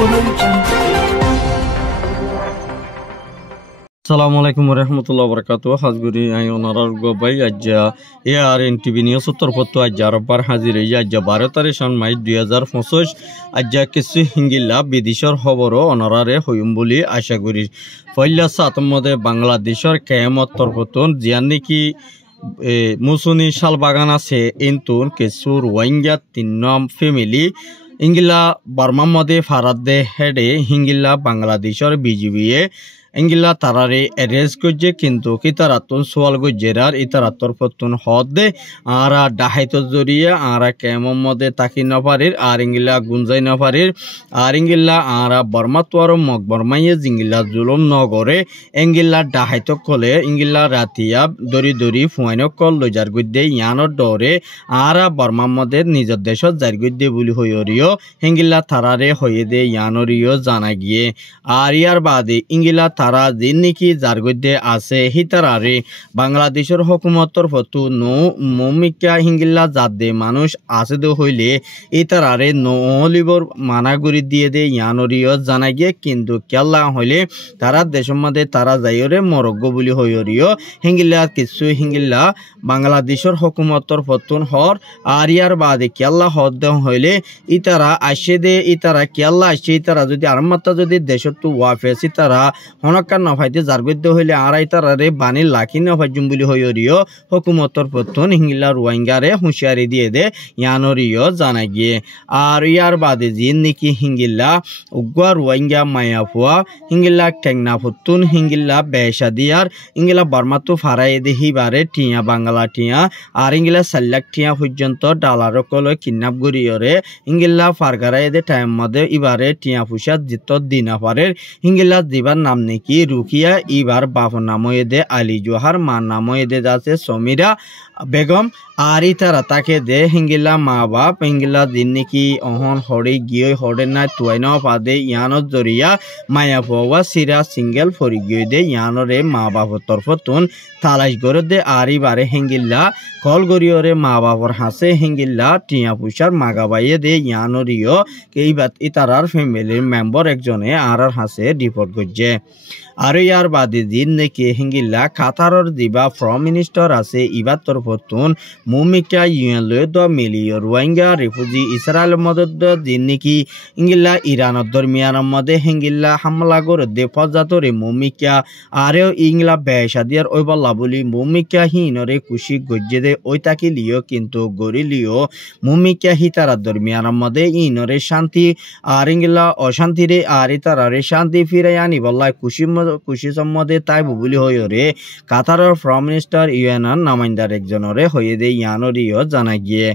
Assalamualaikum warahmatullahi wabarakatuh. Hazguri ayo narar gobai ajja ARN-TV news উত্তরপত্র ajja রব্বার হাজির ajja 12 তারিখ মাই 2025 ajja কিছু হিঙ্গিলা বিদেশের খবর অনারারে হইম বলি আশা করি। পয়লা সাতমদে বাংলাদেশের কিয়ামত তরপতন জিয়ান নাকি মুসুনি শাল বাগান আছে ইনতুন কিছু রোহিঙ্গা 3 নম ফ্যামিলি ইংলা বার্মা মদে ফারাদ দে হেডে হিঙ্গিলা বাংলাদেশের বিজিবিয়ে ইংলা তারারে এরেস্ট করছে কিন্তু কি তারাতুন সোয়াল গজেরার ইতারাতর পতুন হদ দে আরা ডাহাইত জরিয়া আরা কেমন মদে তাকি না পারির আর ইংলা গুঞ্জাই না পারির আর ইংলা আরা বর্মাতোয়ার মগ বর্মাইয়ে জিঙ্গিলা জুলুম নগরে এঙ্গিলা ডাহাইত কলে ইংলা রাতিয়া দরি দরি ফুয়াইন কল লইজার গদ্দে ইয়ানোর ডরে আরা বর্মা মদে নিজের দেশত যার গদ্দে বলি হইরিও হেঙ্গিলা তারারে হয়ে দে ইয়ানরিও জানা গিয়ে আর ইয়ার বাদে ইংলা তারা দিন নাকি যার গদ্দে আছে হিতারারে বাংলাদেশের হুকুমতর ফতু নো মমিকা হিঙ্গিল্লা যাদ দে মানুষ আছে দে হইলে ইতারারে নো লিবর মানাগুড়ি দিয়ে দে ইয়ানরিও জানা গিয়ে কিন্তু কেল্লা হইলে তারা দেশের মধ্যে তারা যাইরে মরগ্য বলি হইরিও হিঙ্গিল্লা কিছু হিঙ্গিল্লা বাংলাদেশের হুকুমতর ফতুন হর আর ইয়ার বাদে কেল্লা হদ দে হইলে ইতারা আসে দে ইতারা কেল্লা আসে ইতারা যদি আরমাত্তা যদি দেশত তো ওয়াফেস ইতারা হনকার নফাইতে যার গদ্য হইলে আড়াই তারারে বাণী লাখি নফাইজুম বলি হইরিও হুকুমতর পথন হিঙ্গিলা রোহিঙ্গারে হুঁশিয়ারি দিয়ে দে ইয়ানরিও জানা গিয়ে আর ইয়ার বাদে জিন নাকি হিঙ্গিল্লা উগুয়া রোহিঙ্গা মায়াফুয়া হিঙ্গিল্লা টেংনা ফুতুন হিঙ্গিল্লা বেসা দিয়ার ইঙ্গিলা বর্মাতো ফারাই দে হিবারে টিয়া বাংলা টিয়া আর ইঙ্গিলা 4 লাখ টিয়া পর্যন্ত ডালার কলে কিডন্যাপ গরিয়রে ইঙ্গিল্লা ফারগারাই দে টাইম মধ্যে ইবারে টিয়া ফুসা জিত দিনা পারের হিঙ্গিল্লা দিবার নাম নাকি রুকিয়া ইবার বাপ নাময়ে দে আলী জোহার মা নাময়ে দে যাচ্ছে সমীরা বেগম আর ইতারা তাকে দে হিঙ্গিলা মা বাপ হিঙ্গিলা দিন নাকি অহন হরে গিয়ে হরে না তুয়াইন পাদে ইয়ানত জরিয়া মায়া পাওয়া সিরা সিঙ্গেল ফরি গিয়ে দে ইয়ানরে মা বাপর তরফতুন তালাশ করে দে আর ইবারে হিঙ্গিল্লা কল গরিয়রে মা বাপর হাসে হিঙ্গিল্লা টিয়া পুষার মাগাবাইয়ে দে ইয়ানরিও এইবার ইতারার ফ্যামিলির মেম্বার একজনে আর হাসে রিপোর্ট করছে। আর ইয়ার বাদে দিন নাকি হিঙ্গিল্লা কাতারর দিবা ফ্রম মিনিস্টার আছে ইবার তরফতুন মুমিকা ইউএন মিলিয় রোহিঙ্গা রিফিউজি ইসরায়েল মদদ দিন নাকি ইঙ্গিল্লা ইরানের দরমিয়ানের মধ্যে হিঙ্গিল্লা হামলা করে দে ফজাতরে মুমিকা আরেও ইংলা বেসা দিয়ার ওইবল্লা বলি মুমিকা হিনরে খুশি গজ্জে দে ওই তাকে লিও কিন্তু গরিলিও মুমিকা হিতারার দরমিয়ানের মধ্যে ইনরে শান্তি আর ইংলা অশান্তিরে আর ইতারারে শান্তি ফিরে আনি বল্লায় খুশি সম্মদে তাই বলি হইরে কাতারের ফ্রম মিনিস্টার ইউএনর নামাইন্দার একজনরে হয়ে দে ইয়ানরিও জানা গিয়ে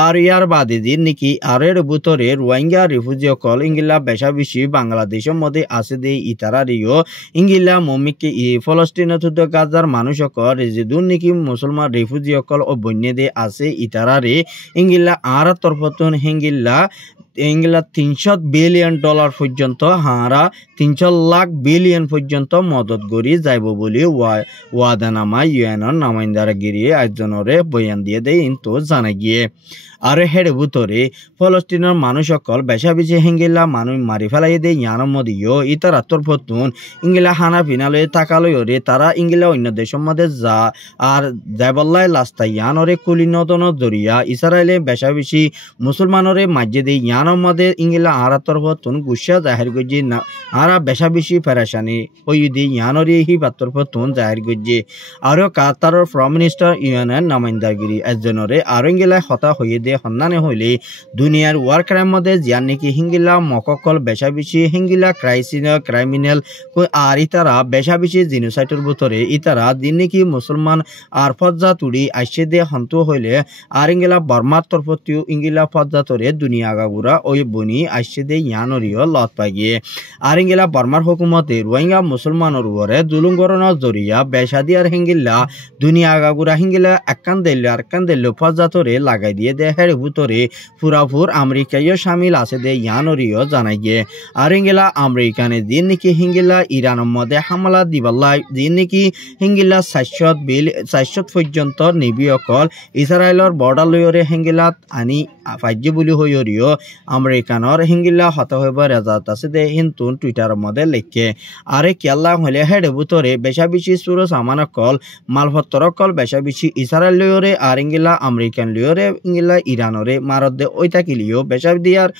আর ইয়ার বাদে দিন নাকি আরের ভিতরে রোহিঙ্গা রিফিউজি কল ইংলা বেশা বেশি বাংলাদেশের মধ্যে আছে দে ইতারারিও ইংলা মমিকে ফলস্তিন গাজার মানুষ সকল রেজিদুন নাকি মুসলমান রিফিউজি কল ও বন্যে দে আছে ইতারারে ইংলা আর তরফতুন হিঙ্গিল্লা ইংলা $300 বিলিয়ন পর্যন্ত হারা 300 লাখ বিলিয়ন পর্যন্ত মদত করি যাইব বলে ওয়াদানামা ইউএনর নামাইন্দারা গিরিয়ে একজনরে বয়ান দিয়ে দেয় কিন্তু জানা গিয়ে আর হের ভিতরে ফলস্তিনের মানুষ সকল বেশা বেশি হিঙ্গিল্লা মানুষ মারি ফেলাই দে ইয়ানোর মধ্যেও ইতারা তরফতুন ইংলা হানা ফিনালে তাকালয়রে তারা ইংলা অন্য দেশের মধ্যে যা আর যাবল্লাই লাস্তা ইয়ানরে কুলি নদন জরিয়া ইসরায়েলে বেশা বেশি মুসলমানরে মাঝে দে ইয়ানোর মধ্যে ইংলা আরা তরফতুন গুসা জাহির গজি না আরা বেশা বেশি ফেরাসানি ওই দে ইয়ানরে হি তরফতুন জাহির গজি আরো কাতারের ফ্রম মিনিস্টার ইউএনের নামাইন্দাগিরি একজনরে আর ইংলা হতা হয়ে দে হন্নানে হইলে দুনিয়ার ওয়ার ক্রাইম মধ্যে জিয়ান নাকি হিঙ্গিলা মককল বেশা বেশি হিঙ্গিলা ক্রাইমিনাল আর ইতারা বেশা বেশি জিনোসাইটের ভিতরে ইতারা দিন নাকি মুসলমান আর ফজ্জা তুড়ি আসছে দে হন্ত হইলে আর ইংলা বর্মার তরফতিও ইংলা ফজ্জা তরে দুনিয়া আগাগুড়া ওই বনি আসছে দে ইয়ানরিও লত পাই গিয়ে আর ইংলা বর্মার হুকুমতে রোহিঙ্গা মুসলমানের উপরে জুলুম করানোর জরিয়া বেশা দিয়ার হিঙ্গিলা দুনিয়া আগাগুড়া হিঙ্গিলা একান দিল্লো ফজ্জা তরে লাগাই দিয়ে দে হেড ভুতরে পুরাপুর আমেরিকায় শামিল আছে দে ইয়ানরিও জানাই গিয়ে আর ইঙ্গিলা আমেরিকানে দিন নাকি হিঙ্গিলা ইরানের মধ্যে হামলা দিবাল্লাই দিন নাকি হিঙ্গিলা 400 পর্যন্ত নিবি অকল ইসরায়েলর বর্ডার লয়রে হিঙ্গিলাত আনি ফাজ্য বুলি হইরিও আমেরিকানর হিঙ্গিলা হত হইব রেজাত আছে দে হিন্তুন টুইটারের মধ্যে লেখে আরে কেল্লা হলে হেড ভুতরে বেশা বেশি সুর সামান কল মালপত্র কল বেশা বেশি ইসরায়েল লয়রে আর ইঙ্গিলা আমেরিকান লয়রে ইঙ্গিলা ইরানরে মারদে ওইতাকিলিও বেশা দিয়ার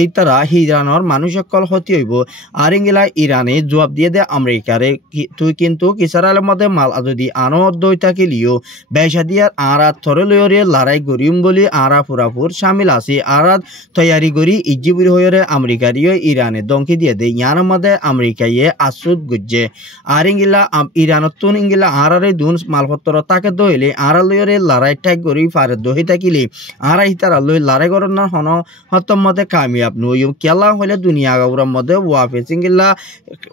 এই তারা ইরানর মানুষ কল হতি হইব আর ইঙ্গিলা ইরানে জবাব দিয়ে দে আমেরিকারে তুই কিন্তু ইসরায়েলের মধ্যে মাল যদি আনো দইতাকিলিও বেশা দিয়ার আরা থরে লয়রে লড়াই করিম বলি আরা পুরাপুর শামিল আছে আরা তৈয়ারি করি ইজিবুর হইরে আমেরিকারিও ইরানে দমকি দিয়ে দে ইয়ার মধ্যে আমেরিকায়ে আসুদ গুজ্জে আর ইঙ্গিলা ইরানতুন ইঙ্গিলা আরারে দুন মালপত্র তাকে দইলে আরা লয়রে লড়াই ঠাক করি ফারে দহি থাকিলে আরা ইতারা লই লড়াই করনার হন হতম মধ্যে কামিয়াব নই কেলা হইলে দুনিয়া গাউর মধ্যে ওয়াফেস ইঙ্গিলা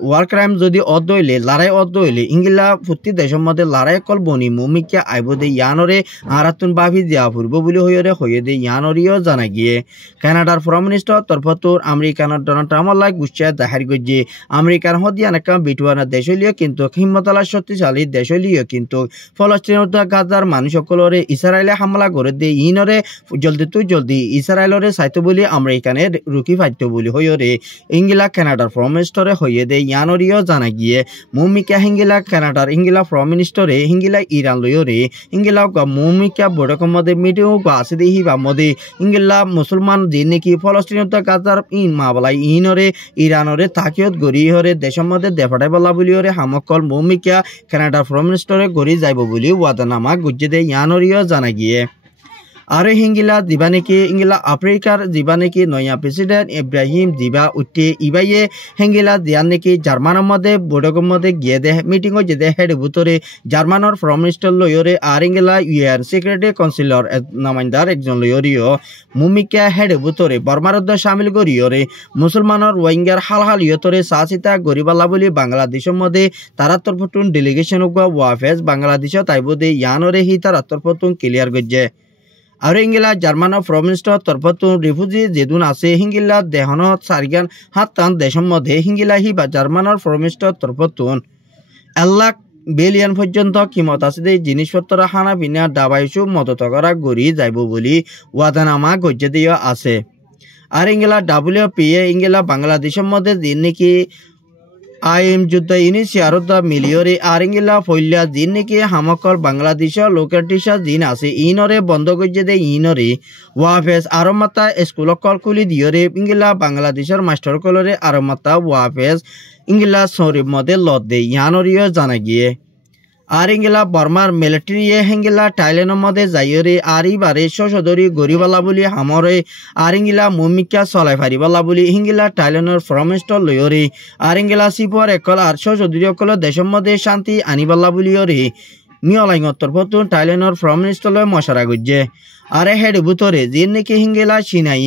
ওয়ার ক্রাইম যদি অদইলে লড়াই অদইলে ইঙ্গিলা প্রতি দেশের মধ্যে লড়াই কল বনি মুমিকা আইব দে ইয়ানরে আরাতুন বাভি দিয়া ফুরব বলি হইয়ে দে ইয়ানরিও জানা গিয়ে কানাডার ফরেন মিনিস্টার তরফতুর আমেরিকানের ডোনাল্ড ট্রাম্পের লাই গুচ্ছা দাহার গজ্জে আমেরিকার হদিয়া নাকা বিটুয়ানা দেশলীয় কিন্তু হিম্মতলা শক্তিশালী দেশলীয় কিন্তু ফলস্তিনের গাজার মানুষ সকলরে ইসরায়েলে হামলা করে দে ইনরে জলদি ইসরায়েলরে সাইতো বলি আমেরিকানের রুকি ফাইতো বলি হইরে ইঙ্গিলা কানাডার ফরেন মিনিস্টারে হইয়ে দে ইয়ানরিও জানা গিয়ে মুমিকা হিঙ্গিলা কানাডার ইঙ্গিলা ফরেন মিনিস্টারে হিঙ্গিলা ইরান লয়রে ইঙ্গিলা মুমিকা বড়কম মধ্যে মিটিং আছে দে হিবা মধ্যে ইঙ্গিলা মুসলমান দিন নাকি ফলস্তিনের গাজার ইন মাবলাই ইনরে ইরানরে তাকিয়ত গড়ি হরে দেশের মধ্যে দেফাটাই বলা বলি হরে হামকল মুমিকা কানাডার ফরেন মিনিস্টারে গড়ি যাইব বলি ওয়াদানামা গুজ্জে দে ইয়ানরিও জানা গিয়ে আরে হিঙ্গিলা দিবা নাকি ইঙ্গিলা আফ্রিকার দিবা নাকি নয়া প্রেসিডেন্ট ইব্রাহিম দিবা উঠে ইবাইয়ে হিঙ্গিলা দিয়ান নাকি জার্মানের মধ্যে বৈঠকের মধ্যে গিয়ে দে মিটিং যে দে হেড ভুতরে জার্মানের ফরেন মিনিস্টার লয়রে আর ইঙ্গিলা ইউএন সিক্রেটারি কাউন্সিলর নামাইন্দার একজন লয়রিও মুমিকা হেড ভুতরে বর্মারদ্দ শামিল করিয়রে মুসলমানের রোহিঙ্গার হাল ইয়তরে সাচিতা গরিবাল্লা বলি বাংলাদেশের মধ্যে তারা তরফতুন ডেলিগেশন ওয়াফেজ বাংলাদেশ তাইব দে ইয়ানরে হি তারা তরফতুন ক্লিয়ার গজ্জে আর ইঙ্গিলা জার্মানের ফরেন মিনিস্টার তরফতুন রিফিউজি যেদুন আছে হিঙ্গিলা দেহন সারিগান হাতান দেশের মধ্যে হিঙ্গিলা হি বা জার্মানের ফরেন মিনিস্টার তরফতুন 1 লাখ বিলিয়ন পর্যন্ত কিমত আছে দে জিনিসপত্র খানা পিনা দাবাইসু মদত করা গড়ি যাইব বলি ওয়াদানামা গজ্জে দিয়ে আছে আর ইঙ্গিলা WPA ইঙ্গিলা বাংলাদেশের মধ্যে দিন নাকি আইএম যুদ্ধ ইনিশিয়ারত মিলিয়রে আর ইঙ্গিলা ফইলা দিন নাকি হামকল বাংলাদেশের লোকেটিসা দিন আছে ইনরে বন্ধ গজ্জে দে ইনরে ওয়াফেস আরমাতা স্কুল কল কুলি দিয়রে ইঙ্গিলা বাংলাদেশের মাস্টার কলরে আরমাতা ওয়াফেস ইঙ্গিলা সরিব মধ্যে লত দে ইয়ানরিও জানা গিয়ে আর ইঙ্গিলা বর্মার মিলিটারিয়ে হিঙ্গিলা টাইলেনের মধ্যে যাইরে আর ইবারে সশদরি গরিবালা বলি হামরে আর ইঙ্গিলা মুমিকা চলাই ফারিবালা বলি হিঙ্গিলা টাইলেনের ফরেন মিনিস্টার লয়রে আর ইঙ্গিলা সিপর একল আর সশদরি অকল দেশের মধ্যে শান্তি আনিবালা বলিয়রে মিয়লাইঙর তরফতুন টাইলেনের ফরেন মিনিস্টার লয় মশারা গুজ্জে আরে হেড ভুতরে দিন নাকি হিঙ্গিলা চিনাই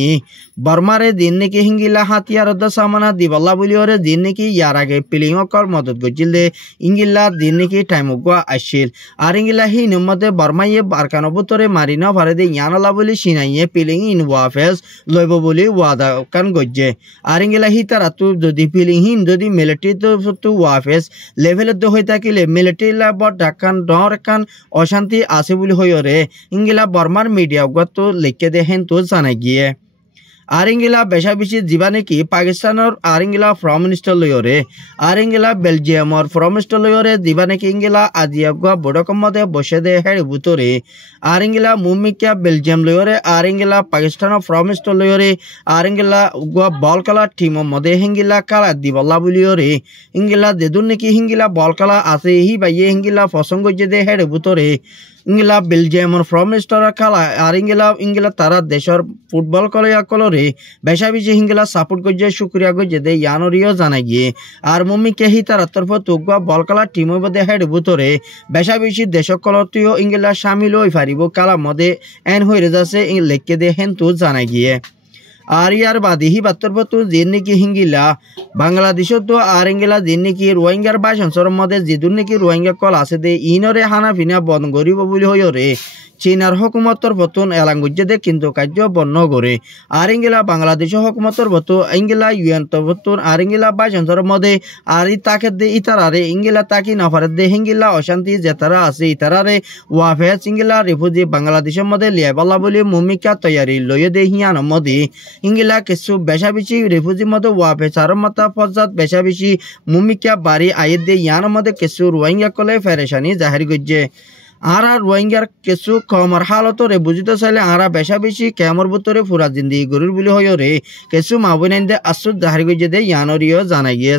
বর্মারে দিন নাকি হিঙ্গিলা হাতিয়ারদ্দ সামানা দিবাল্লা বলিওরে দিন নাকি ইয়ার আগে পিলিং অকল মদত গজিল দে ইঙ্গিলা দিন নাকি টাইম গুয়া আসছিল আর ইঙ্গিলা হি মধ্যে বর্মাইয়ে বারকানো ভুতরে মারি না ভারে দে ইয়ানলা বলি চিনাইয়ে পিলিং ইন ওয়াফেস লইব বলি ওয়াদা কান গজ্জে আর ইঙ্গিলা হি তারা তু যদি পিলিং হিন যদি মিলিটারি তো ওয়াফেস লেভেলত হয়ে থাকিলে মিলিটারি লাবর ঢাকান ডর কান অশান্তি আছে বলি হইরে ইঙ্গিলা বর্মার মিডিয়া তো লিখে দেখেন তো জানা গিয়ে আর ইঙ্গিলা বেশা বেশি যাবা নাকি পাকিস্তানের আর ইঙ্গিলা ফরেন মিনিস্টার লয়রে আর ইঙ্গিলা বেলজিয়ামর ফরেন মিনিস্টার লয়রে যাবা নাকি ইঙ্গিলা আজিয়াগুয়া বড়কম মধ্যে বসে দে হেড ভুতরে আর ইঙ্গিলা মুমিকা বেলজিয়াম লয়রে আর ইঙ্গিলা পাকিস্তানের ফরেন মিনিস্টার লয়রে আর ইঙ্গিলা গুয়া বল খেলা টিমের মধ্যে হিঙ্গিলা কালা দিবল্লা বলিয়রে ইঙ্গিলা দেদুন নাকি হিঙ্গিলা বল খেলা আছে হি বাইয়ে হিঙ্গিলা পছন্দ যে দে হেড ভুতরে ইঙ্গিলা বেলজিয়ামর ফরেন মিনিস্টার খেলা আর ইঙ্গিলা তারা দেশের ফুটবল কলরে বেশা বেশি হিঙ্গিলা সাপোর্ট করছে শুক্রিয়া করছে দে ইয়ানরিও জানা গিয়ে আর মুমিকে হি তার তরফ তুগুয়া বল খেলা টিমের মধ্যে হেড ভুতরে বেশা বেশি দেশক কলতিও ইঙ্গিলা সামিল হয়ে পারিব কালার মধ্যে এন হয়ে যাচ্ছে লেখকে দে হেন তো জানা গিয়ে আর ইয়ার বাদে হি বাত্তর পত্র যে নাকি হিঙ্গিলা বাংলাদেশত তো আর ইঙ্গিলা যে নাকি রোহিঙ্গার বাসঞ্চরের মধ্যে যেদুর নাকি রোহিঙ্গা কল আছে দে ইনরে হানা ফিনা বন্ধ করিব বলি হইরে চীনার হকুমতর বতন এলাঙ্গুজ্জে দে কিন্তু কার্য বর্ণ করে আর ইঙ্গিলা বাংলাদেশ হকুমতর বতু ইঙ্গিলা ইউএন তবতুন আর ইঙ্গিলা বাইশন্তর মধ্যে আর তাকে দে ইতারারে ইঙ্গিলা তাকি নাফারে দে হিঙ্গিলা অশান্তি যেতারা আছে ইতারারে ওয়াফেজ ইঙ্গিলা রিফুজি বাংলাদেশের মধ্যে লিয়াবাল্লা বলে ভূমিকা তৈয়ারি লয়ে দে হিয়ান মধ্যে ইঙ্গিলা কিছু বেশা বেশি রিফুজির মধ্যে ওয়াফেজ আর মাতা পর্যাত বেশা বেশি ভূমিকা বাড়ি আয়ের দে ইয়ান মধ্যে কিছু রোহিঙ্গা কলে ফেরেশানি জাহির করছে আর রোহিঙ্গার কিছু কমর হালতরে বুঝিতে চাইলে আরা বেশা বেশি কেমর ভিতরে ফুরা জিন্দি গরুর বলে হয় রে কিছু মাবুনাইন্দে আসুদ জাহির করছে দে ইয়ানরিও জানাই গিয়ে